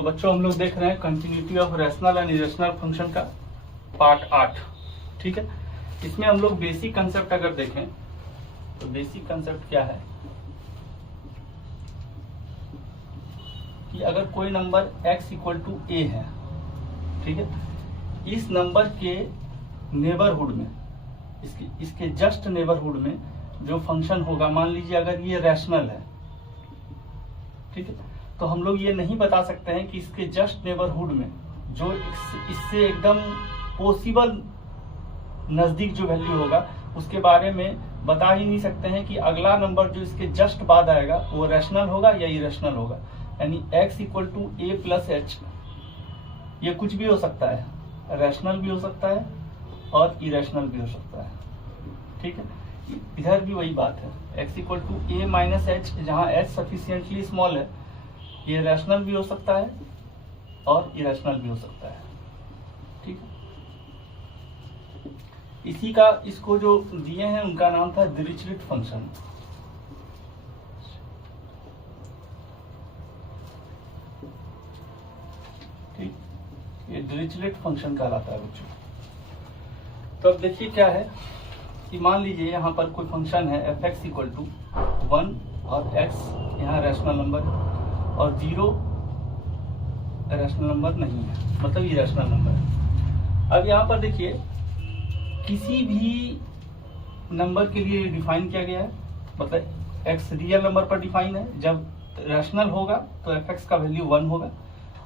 तो बच्चों हम लोग देख रहे हैं continuity of rational and irrational function का पार्ट 8। ठीक है, इसमें हम लोग बेसिक कंसेप्ट अगर देखें तो बेसिक कंसेप्ट क्या है कि अगर कोई number x equal to a है, ठीक है, इस नंबर के नेबरहुड में, इसके जस्ट नेबरहुड में जो फंक्शन होगा, मान लीजिए अगर ये रैशनल है, ठीक है, तो हम लोग ये नहीं बता सकते हैं कि इसके जस्ट नेबरहुड में जो इससे एकदम पॉसिबल नजदीक जो वैल्यू होगा उसके बारे में बता ही नहीं सकते हैं कि अगला नंबर जो इसके जस्ट बाद आएगा वो रैशनल होगा या इरेशनल होगा। यानी x equal to a plus h, ये कुछ भी हो सकता है, रैशनल भी हो सकता है और इरेशनल भी हो सकता है। ठीक है, इधर भी वही बात है, x equal to a minus h, जहाँ h सफिशियंटली स्मॉल है, ये रैशनल भी हो सकता है और इरेशनल भी हो सकता है। ठीक है, इसी का इसको जो दिए हैं उनका नाम था डिरिचलेट फंक्शन। ठीक, ये डिरिचलेट फंक्शन कहलाता है बच्चों। तो अब देखिए क्या है कि मान लीजिए यहाँ पर कोई फंक्शन है एफ एक्स इक्वल टू 1 और x यहाँ रैशनल नंबर और 0 रैशनल नंबर नहीं है, मतलब इरेशनल नंबर है। अब यहाँ पर देखिए किसी भी नंबर के लिए डिफाइन किया गया है, मतलब x रियल नंबर पर डिफाइन है। जब रैशनल होगा तो एफ एक्स का वैल्यू 1 होगा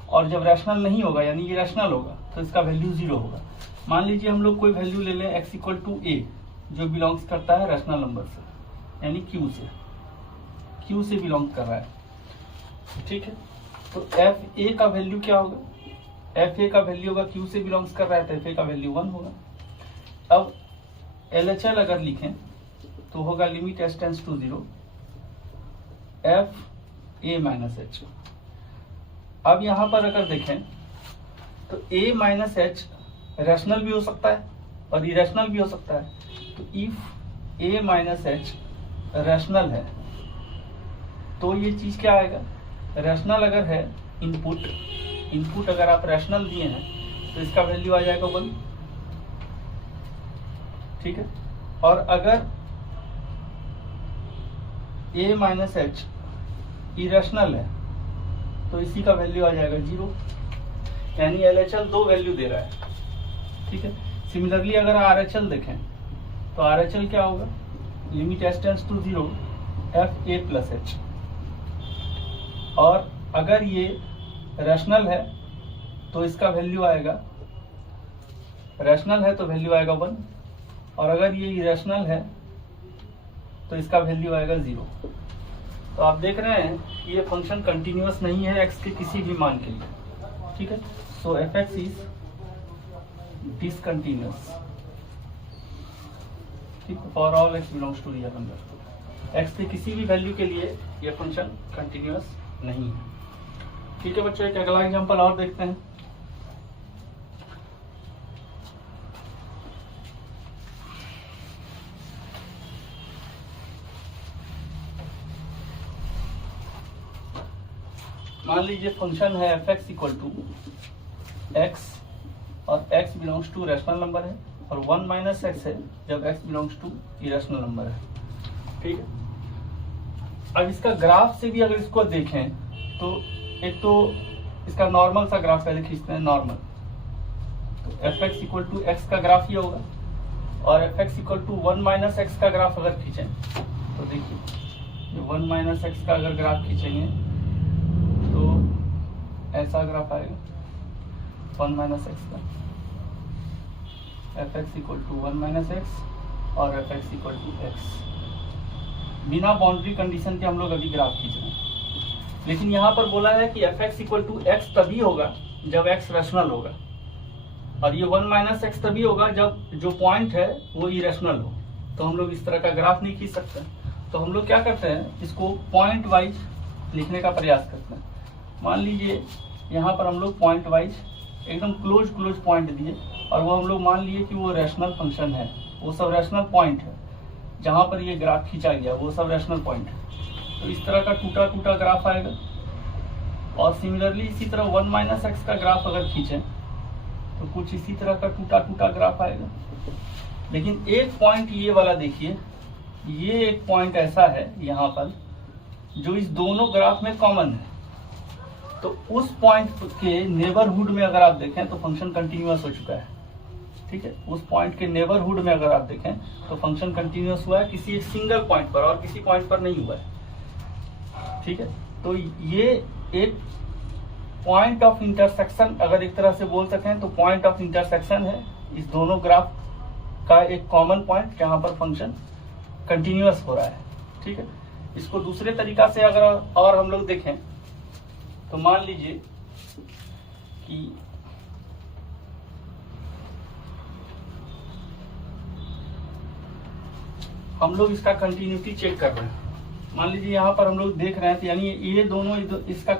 और जब रैशनल नहीं होगा यानी इरेशनल होगा तो इसका वैल्यू 0 होगा। मान लीजिए हम लोग कोई वैल्यू ले लें x इक्वल टू a जो बिलोंग्स करता है रैशनल नंबर से, यानी q से बिलोंग कर रहा है। ठीक है, तो एफ ए का वैल्यू क्या होगा, एफ ए का वैल्यू होगा, q से बिलोंग्स कर रहा है तो एफ ए का वैल्यू 1 होगा। अब LHL अगर लिखें तो होगा limit s tends to 0 f a minus h. अब यहां पर अगर देखें तो a माइनस एच रैशनल भी हो सकता है और इरेशनल भी हो सकता है। तो if a minus H rational है तो ये चीज क्या आएगा, रैशनल अगर है इनपुट अगर आप रैशनल दिए हैं तो इसका वैल्यू आ जाएगा 1। ठीक है, और अगर a माइनस एच इरेशनल है तो इसी का वैल्यू आ जाएगा 0, यानी LHL 2 वैल्यू दे रहा है। ठीक है, सिमिलरली अगर RHL देखें तो RHL क्या होगा, limit s tends to 0 f a plus h, और अगर ये रैशनल है तो इसका वैल्यू आएगा, रैशनल है तो वैल्यू आएगा 1 और अगर ये इरेशनल है तो इसका वैल्यू आएगा 0। तो आप देख रहे हैं कि ये फंक्शन कंटिन्यूअस नहीं है x के किसी भी मान के लिए। ठीक है, so f x is discontinuous for all x belongs to real number. x के किसी भी वैल्यू के लिए ये फंक्शन कंटिन्यूअस नहीं है। ठीक है बच्चों, एक अगला एग्जांपल और देखते हैं। मान लीजिए फंक्शन है f x equal to x और x belongs to rational number है और 1 माइनस एक्स है जब x belongs to irrational number है। ठीक है, अब इसका ग्राफ से भी अगर इसको देखें तो एक तो इसका नॉर्मल सा ग्राफ पहले खींचते हैं, नॉर्मल। तो f x equal to x का ग्राफ ये होगा और f x equal to 1 minus x का ग्राफ अगर खींचें तो देखिए 1 माइनस एक्स का अगर ग्राफ खींचेंगे तो ऐसा ग्राफ आएगा 1 माइनस एक्स का, f x equal to 1 minus x और f x equal to x. बिना बाउंड्री कंडीशन के हम लोग अभी ग्राफ खींच रहे हैं, लेकिन यहाँ पर बोला है कि f x equal to x तभी होगा जब एक्स रैशनल होगा और ये 1 माइनस एक्स तभी होगा जब जो पॉइंट है वो इरेशनल हो। तो हम लोग इस तरह का ग्राफ नहीं खींच सकते, तो हम लोग क्या करते हैं, इसको पॉइंट वाइज लिखने का प्रयास करते हैं। मान लीजिए यहाँ पर हम लोग पॉइंट वाइज एकदम क्लोज पॉइंट दिए और वो हम लोग मान लिए कि वो रैशनल फंक्शन है, वो सब रैशनल पॉइंट है, जहाँ पर ये ग्राफ खींचा गया वो सब रैशनल पॉइंट है। तो इस तरह का टूटा ग्राफ आएगा और सिमिलरली इसी तरह 1 माइनस एक्स का ग्राफ अगर खींचें तो कुछ इसी तरह का टूटा टूटा ग्राफ आएगा। लेकिन एक पॉइंट ये वाला देखिए, ये एक पॉइंट ऐसा है यहाँ पर जो इस दोनों ग्राफ में कॉमन है। तो उस पॉइंट के नेबरहुड में अगर आप देखें तो फंक्शन कंटिन्यूअस हो चुका है। ठीक है, उस पॉइंट के नेबरहुड में अगर आप देखें तो फंक्शन कंटिन्यूअस हुआ है किसी एक सिंगल पॉइंट पर, और किसी पॉइंट पर नहीं हुआ है। ठीक है, तो ये एक पॉइंट ऑफ इंटरसेक्शन अगर एक तरह से बोल सकें तो पॉइंट ऑफ इंटरसेक्शन है इस दोनों ग्राफ का, एक कॉमन पॉइंट जहां पर फंक्शन कंटिन्यूअस हो रहा है। ठीक है, इसको दूसरे तरीका से अगर और हम लोग देखें तो मान लीजिए कि हम लोग इसका कंटिन्यूटी चेक कर रहे हैं। मान लीजिए यहाँ पर हम लोग देख रहे हैं तो यानी ये दोनों इसका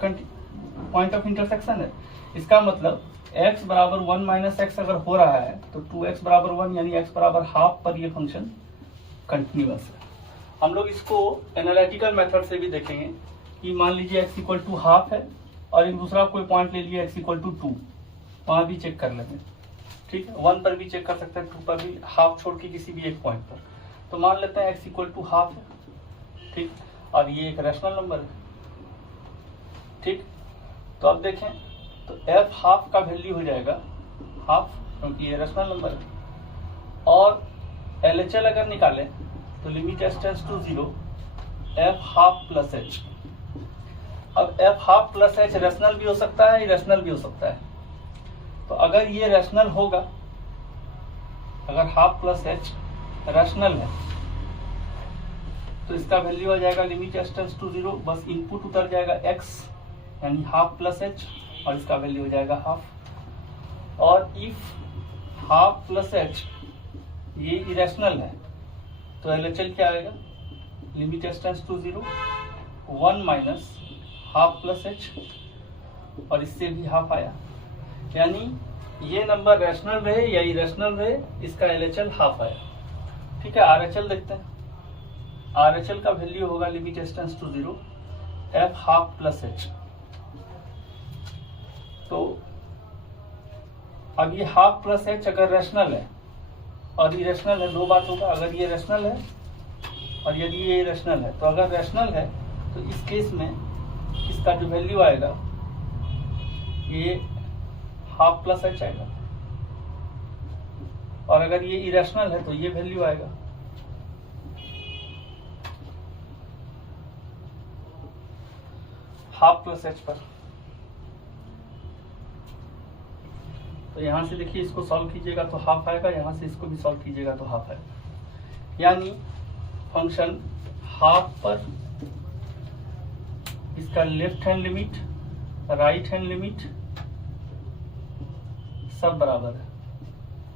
पॉइंट ऑफ इंटरसेक्शन है। इसका मतलब x बराबर 1 माइनस एक्स अगर हो रहा है तो 2x बराबर 1 यानी x बराबर हाफ पर ये फंक्शन कंटिन्यूअस है। हम लोग इसको एनालिटिकल मेथड से भी देखेंगे कि मान लीजिए x इक्वल टू हाफ है और एक दूसरा कोई पॉइंट ले लिया x इक्वल टू 2, वहां भी चेक कर लेंगे। ठीक है, 1 पर भी चेक कर सकते हैं, 2 पर भी, हाफ छोड़ के किसी भी एक पॉइंट पर। तो मान लेते हैं x इक्वल टू हाफ है। ठीक, और ये एक रैशनल नंबर है। ठीक, तो अब देखें तो f हाफ का वैल्यू हो जाएगा हाफ, क्योंकि ये रैशनल नंबर है। और LHL अगर निकालें तो limit s tends to 0 f half plus h। अब f half plus h rational भी हो सकता है, इरेशनल भी हो सकता है। तो अगर ये रैशनल होगा, अगर हाफ प्लस h रैशनल है तो इसका वैल्यू आ जाएगा लिमिट s टेंड्स टू 0, बस इनपुट उतर जाएगा x यानी हाफ प्लस h और इसका वैल्यू हो जाएगा हाफ। और इफ हाफ प्लस h ये इरेशनल है तो LHL क्या आएगा, limit s tends to 0 1 minus half plus h और इससे भी हाफ आया, यानी ये नंबर रैशनल रहे या इरेशनल रहे इसका LHL हाफ आया। ठीक है, RHL देखते हैं। RHL का वैल्यू होगा limit s tends to 0 f half plus h। तो अब ये हाफ प्लस h अगर रैशनल है और इरेशनल है, दो बात होगा, अगर ये रैशनल है और यदि ये इरेशनल है। तो अगर रैशनल है तो इस केस में इसका जो वैल्यू आएगा ये हाफ प्लस h आएगा, और अगर ये इरेशनल है तो ये वैल्यू आएगा। हाफ प्लस h पर। तो यहां से देखिए इसको सॉल्व कीजिएगा तो हाफ आएगा, यहां से इसको भी सॉल्व कीजिएगा तो हाफ आएगा। यानी फंक्शन हाफ पर इसका left hand limit, right hand limit सब बराबर है,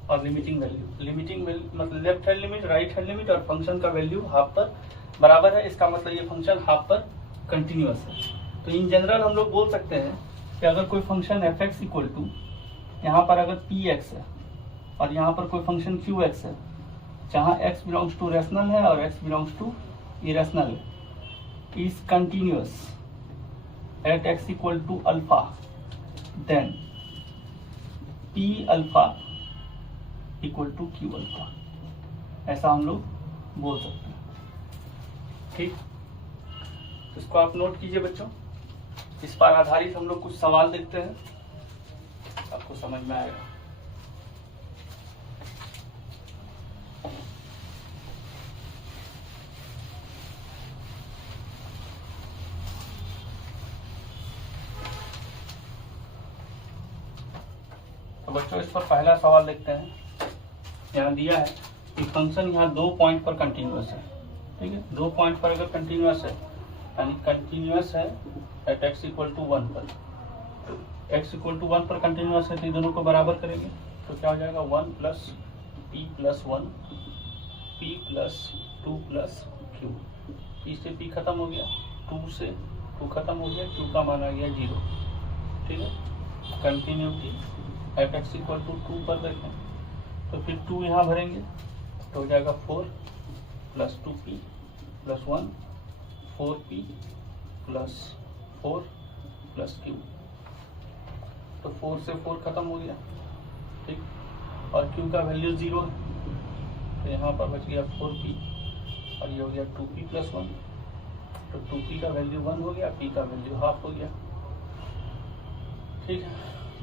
और लिमिटिंग वैल्यू मतलब left hand limit, right hand limit और फंक्शन का वैल्यू हाफ पर बराबर है। इसका मतलब ये फंक्शन हाफ पर कंटिन्यूअस है। तो इन जनरल हम लोग बोल सकते हैं कि अगर कोई function f x equal to, यहाँ पर अगर पी एक्स है और यहाँ पर कोई फंक्शन क्यू एक्स है जहाँ x बिलोंग्स टू रैशनल है और x बिलोंग्स टू इरेशनल है, is continuous at x equal to alpha, then p alpha equal to q alpha, ऐसा हम लोग बोल सकते हैं। ठीक, इसको आप नोट कीजिए बच्चों। इस पर आधारित हम लोग कुछ सवाल देखते हैं, आपको समझ में आएगा। तो बच्चों इस पर पहला सवाल देखते हैं। यहाँ दिया है कि फंक्शन यहाँ 2 पॉइंट पर कंटिन्यूअस है। ठीक है, 2 पॉइंट पर अगर कंटिन्यूअस है यानी कंटिन्यूअस है एट x इक्वल टू 1 पर, x इक्वल टू 1 पर कंटिन्यूअस है तो दोनों को बराबर करेंगे तो क्या हो जाएगा 1 plus p plus 1 p plus 2 plus q। p से p खत्म हो गया, 2 से 2 खत्म हो गया, q का मान आ गया 0। ठीक है, continuity at x equal to 2 पर देखें तो फिर 2 यहाँ भरेंगे तो हो जाएगा 4 plus 2p plus 1, 4p plus 4 plus Q. तो 4 से 4 खत्म हो गया, ठीक, और क्यू का वैल्यू 0 है, तो यहाँ पर बच गया 4p और ये हो गया 2p प्लस 1। तो 2p का वैल्यू 1 हो गया, p का वैल्यू हाफ हो गया, ठीक है।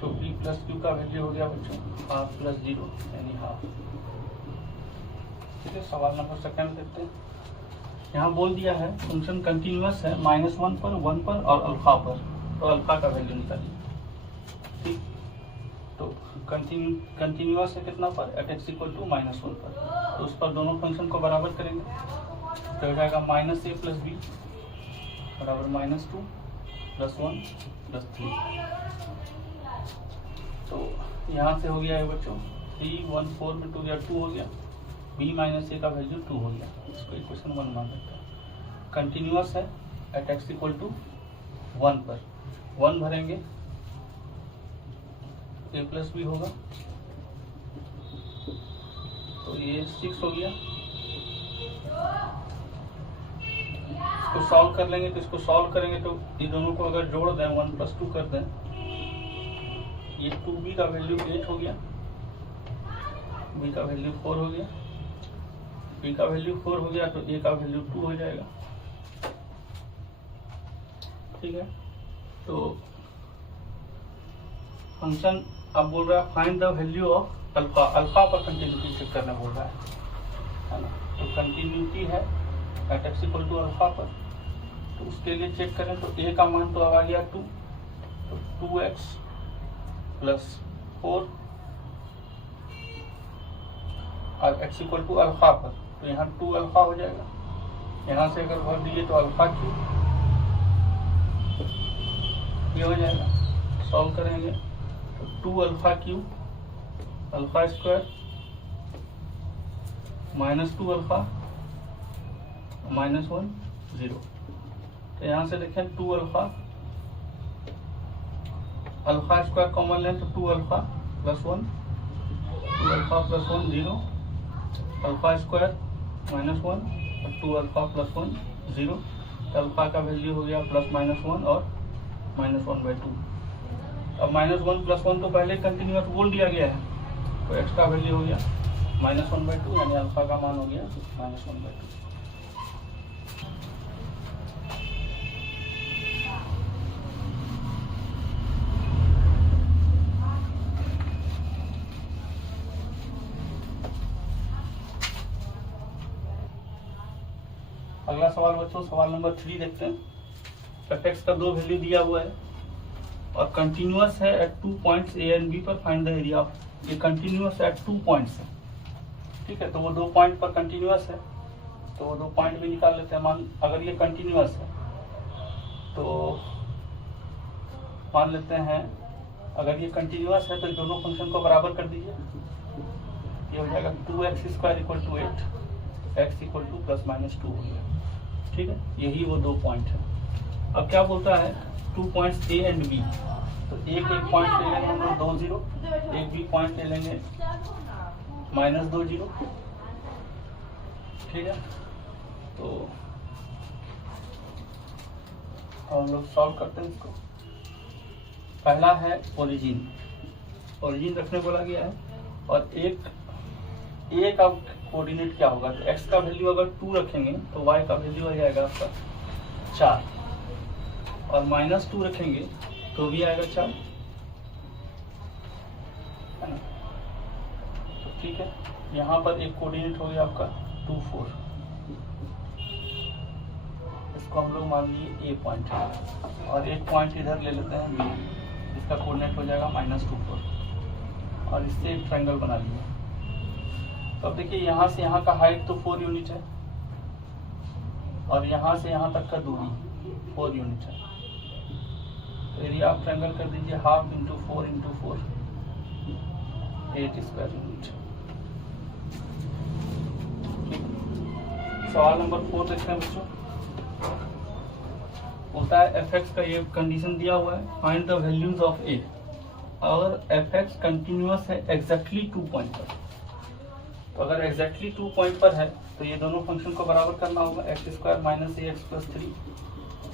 तो p प्लस क्यू का वैल्यू हो गया बच्चों हाफ प्लस 0 यानी हाफ, ठीक है। सवाल नंबर सेकंड देखते हैं। यहाँ बोल दिया है फंक्शन कंटिन्यूअस है -1 पर, 1 पर और अल्फा पर, तो अल्फा का वैल्यू निकालिए, ठीक। तो कंटिन्यूअस है कितना पर, एट एक्स इक्वल टू -1 पर, तो उस पर दोनों फंक्शन को बराबर करेंगे, तो हो जाएगा -a प्लस b बराबर -2 प्लस 1 प्लस 3। तो यहाँ से हो गया है बच्चों 3 1 4 में 2 गया 2 हो गया, b माइनस ए का वैल्यू 2 हो गया, इसको इक्वेशन 1 मान सकता है। कंटिन्यूअस है एट एक्स इक्वल टू 1 पर, 1 भरेंगे a प्लस बी होगा, तो ये 6 हो गया। इसको सॉल्व कर लेंगे, तो इसको सॉल्व करेंगे तो ये दोनों को अगर जोड़ दें 1 प्लस 2 कर दें, ये 2b का वैल्यू 8 हो गया, b का वैल्यू 4 हो गया, b का वैल्यू 4 हो गया तो a का वैल्यू 2 हो जाएगा, ठीक है। तो फंक्शन अब बोल रहा है find the value of alpha, alpha पर कंटिन्यूटी चेक करना बोल रहा है ना। तो कंटिन्यूटी है at x equal to alpha पर, तो उसके लिए चेक करें तो a का मान तो आ गया 2, तो 2x प्लस 4 और x इक्वल टू अल्फा पर, तो यहाँ 2 अल्फा हो जाएगा, यहाँ से अगर भर दिए तो अल्फा क्यू ये हो जाएगा। सॉल्व करेंगे तो 2 alpha Q alpha square -2 alpha -1 0। तो यहाँ से देखें 2 अल्फा, अल्फा स्क्वायर कॉमन लें तो 2 alpha plus 1, 2 alpha plus 1 0, alpha square -1 और 2 अल्फा प्लस 1 0। तो अल्फा का वैल्यू हो गया +-1 और -1/2। अब -1 प्लस 1 तो पहले कंटिन्यूअस बोल दिया गया है, तो एक्स का वैल्यू हो गया -1/2 यानी अल्फा का मान हो गया -1/2। अगला सवाल बच्चों सवाल नंबर 3 देखते हैं। एफ का 2 वैल्यू दिया हुआ है और कंटिन्यूअस है at 2 points a and b पर, फाइंड द एरिया ऑफ। ये कंटिन्यूअस एट 2 पॉइंट्स है, ठीक है। तो वो 2 पॉइंट पर कंटिन्यूअस है, तो वो 2 पॉइंट भी निकाल लेते हैं। मान अगर ये कंटिन्यूअस है तो मान लेते हैं, अगर ये कंटिन्यूअस है तो दोनों फंक्शन को बराबर कर दीजिए, ये हो जाएगा 2x square equal to 8, x equal to +-2 हो गया, ठीक है। यही वो 2 पॉइंट है। अब क्या बोलता है 2 पॉइंट्स ए एंड बी, तो एक पॉइंट ले लेंगे हम लोग 2 0, एक बी पॉइंट ले लेंगे -2 0, ठीक है। तो हम लोग सॉल्व करते हैं इसको। पहला है ओरिजिन, ओरिजिन रखने बोला गया है और एक ए का कोऑर्डिनेट क्या होगा, तो एक्स का वैल्यू अगर 2 रखेंगे तो वाई का वैल्यू हो जाएगा आपका 4 और -2 रखेंगे तो भी आएगा 4, है ना। तो ठीक है, यहाँ पर एक कोऑर्डिनेट हो गया आपका 2 4, इसको हम लोग मान लिए ए पॉइंट है और एक पॉइंट इधर ले लेते हैं बी, इसका कोऑर्डिनेट हो जाएगा -2 4 और इससे एक ट्रायंगल बना लिया। तो अब देखिए यहाँ से यहाँ का हाइट तो 4 यूनिट है और यहाँ से यहाँ तक का दूरी 4 यूनिट है, तो एरिया आप ट्रायंगल कर दीजिए 1/2 × 4 × 4 8 स्क्वायर यूनिट। सवाल नंबर 4 देखते हैं बच्चों। होता है f(x) का ये कंडीशन दिया हुआ है, find the values of a। अगर f(x) कंटिन्यूअस है एग्जैक्टली 2 पॉइंट पर, तो अगर एग्जैक्टली 2 पॉइंट पर है तो ये दोनों फंक्शन को बराबर करना होगा, x² - ax + 3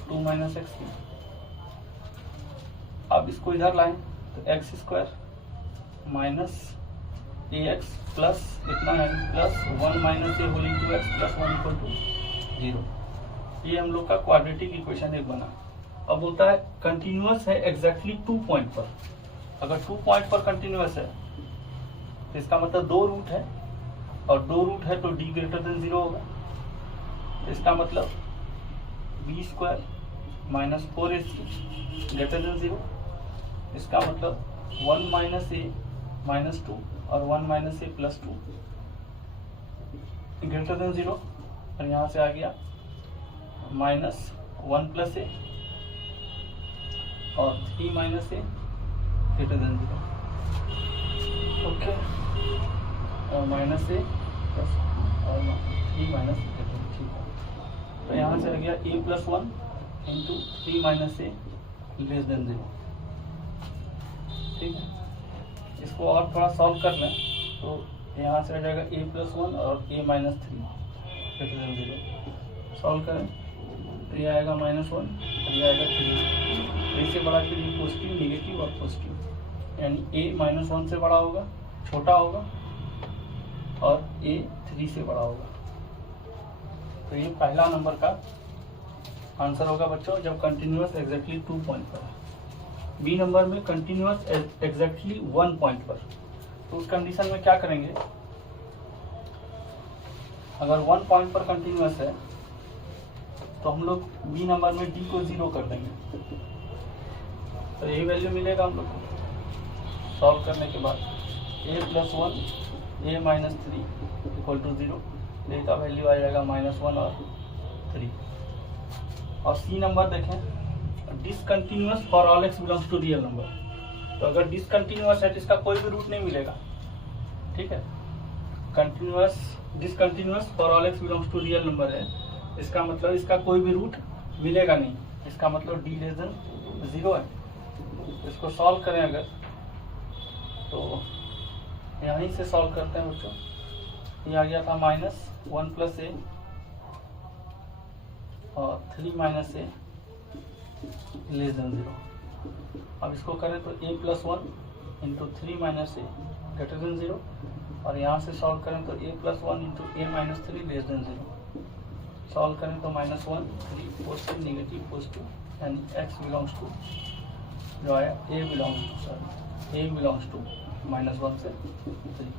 2 - x3, अब इसको इधर लाएं तो x square minus a x plus इतना है plus 1 minus a whole into x plus 1 equal to 0। ये हम लोग का क्वाड्रेटिक इक्वेशन एक बना। अब बोलता है कंटिन्यूअस है एग्जैक्टली 2 पॉइंट पर। अगर 2 पॉइंट पर कंटिन्यूअस है तो इसका मतलब 2 रूट है, और 2 रूट है तो d ग्रेटर देन 0 होगा। तो इसका मतलब b square minus 4ac greater than 0। इसका मतलब 1 माइनस ए माइनस 2 और 1 माइनस ए प्लस 2 ग्रेटर देन 0। और यहाँ से आ गया माइनस 1 प्लस ए और 3 माइनस ए ग्रेटर देन 0। ओके, और माइनस ए प्लस और 3 माइनस ए ग्रेटर देन, ठीक है। तो यहाँ से आ गया ए प्लस 1 इंटू 3 माइनस ए लेस देन 0, ठीक है। इसको और थोड़ा सॉल्व कर लें तो यहाँ से आ जाएगा ए प्लस 1 और ए माइनस 3 ग्रेटर देन 0। सॉल्व करें तो ये आएगा -1 और ये आएगा 3। ए से बड़ा के लिए पॉजिटिव, निगेटिव और पॉजिटिव, यानी ए -1 से बड़ा होगा, छोटा होगा, और ए 3 से बड़ा होगा। तो ये पहला नंबर का आंसर होगा बच्चों, जब कंटिन्यूअस एग्जैक्टली 2 पॉइंट पर है। बी नंबर में कंटिन्यूअस एग्जैक्टली 1 पॉइंट पर। तो उस कंडीशन में क्या करेंगे, अगर 1 पॉइंट पर कंटिन्यूअस है तो हम लोग बी नंबर में डी को 0 कर देंगे, तो यही वैल्यू मिलेगा हम लोग को सॉल्व करने के बाद। A plus 1 a minus 3 equal to 0, a का वैल्यू आ जाएगा -1 और 3। और सी नंबर देखें, discontinuous for all x belongs to real number. तो अगर डिसकंटिन्यूअस है तो इसका कोई भी रूट नहीं मिलेगा, ठीक है। Continuous discontinuous for all x belongs to real number है, इसका मतलब इसका कोई भी रूट मिलेगा नहीं, इसका मतलब डी लेस देन 0 है। इसको सॉल्व करें अगर तो यहीं से सॉल्व करते हैं बच्चों। ये आ गया था -1 प्लस ए और 3 माइनस ए लेस देन 0। अब इसको करें तो ए प्लस 1 इंटू 3 माइनस ए ग्रेटर देन 0, और यहाँ से सॉल्व करें तो ए प्लस 1 इंटू ए माइनस 3 लेस देन 0। सॉल्व करें तो -1 3 पॉजिटिव निगेटिव पॉजिटिव, यानी एक्स बिलोंग्स टू जो आया ए बिलोंग्स टू -1 से 3।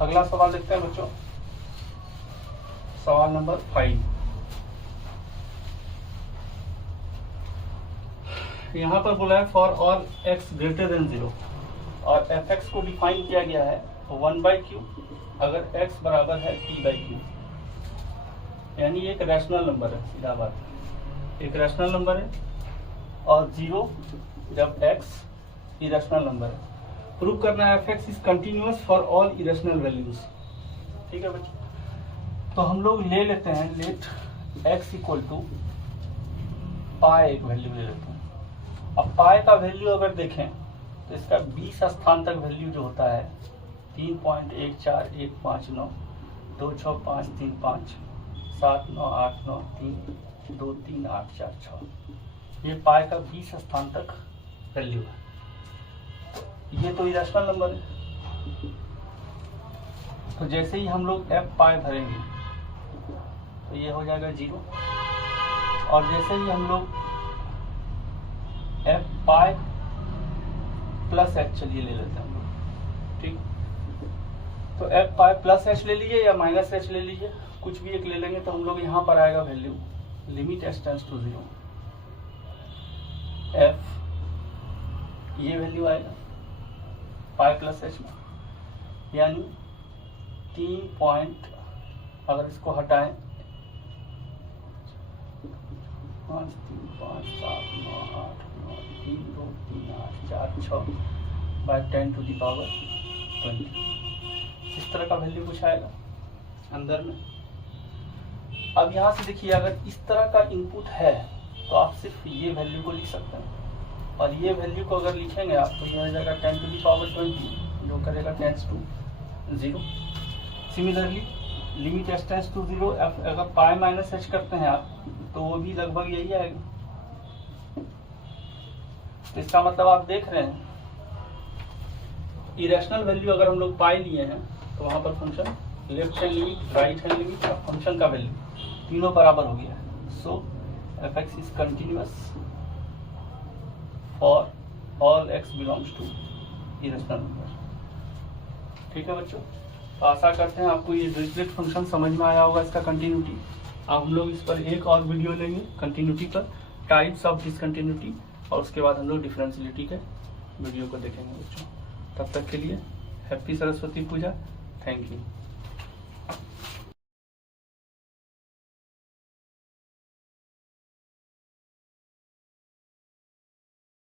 अगला सवाल देखते हैं बच्चों, सवाल नंबर 5। यहाँ पर बोला है for all x greater than 0, और एफ एक्स को डिफाइन किया गया है 1/q अगर x बराबर है p/q, यानी एक रैशनल नंबर है, सीधा बात, एक रैशनल नंबर है, और 0 जब x इरेशनल नंबर है। प्रूव करना है f x is continuous for all irrational values, ठीक है बच्चे। तो हम लोग ले लेते हैं लेट x इक्वल टू पाई, एक वैल्यू ले लेते हैं। अब पाई का वैल्यू अगर देखें तो इसका 20 स्थान तक वैल्यू जो होता है 3.14159 26535 7989 3 2 3 8 4 6, ये पाई का 20 स्थान तक वैल्यू है। ये तो इरेशनल नंबर है, तो जैसे ही हम लोग एफ पाई भरेंगे तो ये हो जाएगा 0, और जैसे ही हम लोग एफ पाई प्लस एच, चलिए ले लेते हैं हम लोग, ठीक। तो एफ पाई प्लस एच ले लीजिए या माइनस एच ले लीजिए, कुछ भी एक ले लेंगे तो हम लोग यहाँ पर आएगा value limit h tends to 0, f ये वैल्यू आएगा पाई प्लस एच में, यानी 3 पॉइंट, अगर इसको हटाएं 5 3 5 7 9 8 9 3 2 3 8 4 6 बाय 10 टू द पावर 20, इस तरह का वैल्यू कुछ आएगा अंदर में। अब यहाँ से देखिए, अगर इस तरह का इनपुट है तो आप सिर्फ ये वैल्यू को लिख सकते हैं, और ये वैल्यू को अगर लिखेंगे आप तो ये हो जाएगा 10 टू द पावर 20, जो करेगा tends to 0। Similarly limit h tends to 0, अगर पाई माइनस एच करते हैं आप तो वो भी लगभग यही आएगा, इसका मतलब आप देख रहे हैं इरेशनल वैल्यू अगर हम लोग पाई लिए हैं तो वहां पर function left hand limit, right hand limit और फंक्शन का वैल्यू तीनों बराबर हो गया है। So fx is continuous for all x belongs to irrational number. ठीक है बच्चों, तो आशा करते हैं आपको ये डिरिचलेट फंक्शन समझ में आया होगा, इसका कंटिन्यूटी। अब हम लोग इस पर एक और वीडियो लेंगे कंटिन्यूटी पर, टाइप्स ऑफ डिसकंटिन्यूटी, और उसके बाद हम लोग डिफरेंशियलिटी के वीडियो को देखेंगे बच्चों। तब तक के लिए happy Saraswati Puja. Thank you.